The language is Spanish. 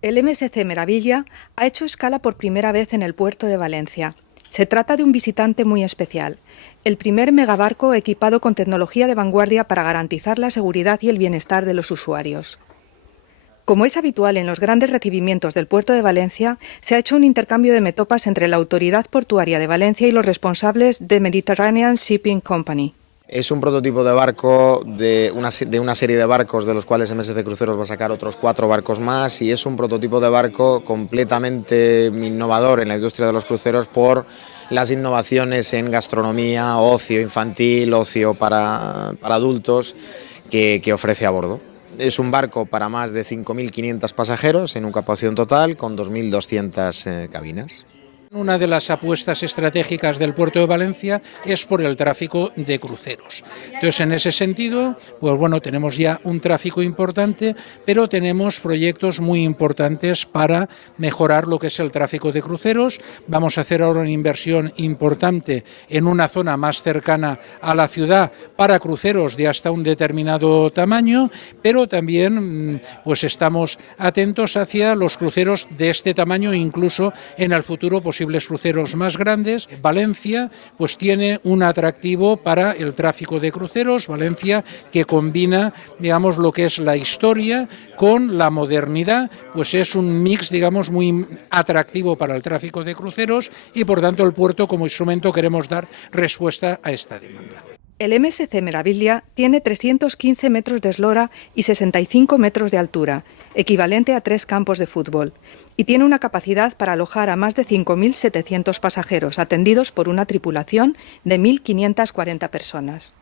El MSC Meraviglia ha hecho escala por primera vez en el puerto de Valencia. Se trata de un visitante muy especial, el primer megabarco equipado con tecnología de vanguardia para garantizar la seguridad y el bienestar de los usuarios. Como es habitual en los grandes recibimientos del puerto de Valencia, se ha hecho un intercambio de metopas entre la Autoridad Portuaria de Valencia y los responsables de Mediterranean Shipping Company. Es un prototipo de barco de una serie de barcos de los cuales MSC Cruceros va a sacar otros 4 barcos más, y es un prototipo de barco completamente innovador en la industria de los cruceros por las innovaciones en gastronomía, ocio infantil, ocio para adultos que ofrece a bordo. Es un barco para más de 5.500 pasajeros en ocupación total con 2.200 cabinas. Una de las apuestas estratégicas del puerto de Valencia es por el tráfico de cruceros. Entonces, en ese sentido, pues bueno, tenemos ya un tráfico importante, pero tenemos proyectos muy importantes para mejorar lo que es el tráfico de cruceros. Vamos a hacer ahora una inversión importante en una zona más cercana a la ciudad para cruceros de hasta un determinado tamaño, pero también pues estamos atentos hacia los cruceros de este tamaño, incluso en el futuro posibles cruceros más grandes. Valencia pues tiene un atractivo para el tráfico de cruceros. Valencia, que combina, digamos, lo que es la historia con la modernidad, pues es un mix, digamos, muy atractivo para el tráfico de cruceros, y por tanto el puerto como instrumento queremos dar respuesta a esta demanda. El MSC Meraviglia tiene 315 metros de eslora y 65 metros de altura, equivalente a 3 campos de fútbol, y tiene una capacidad para alojar a más de 5.700 pasajeros, atendidos por una tripulación de 1.540 personas.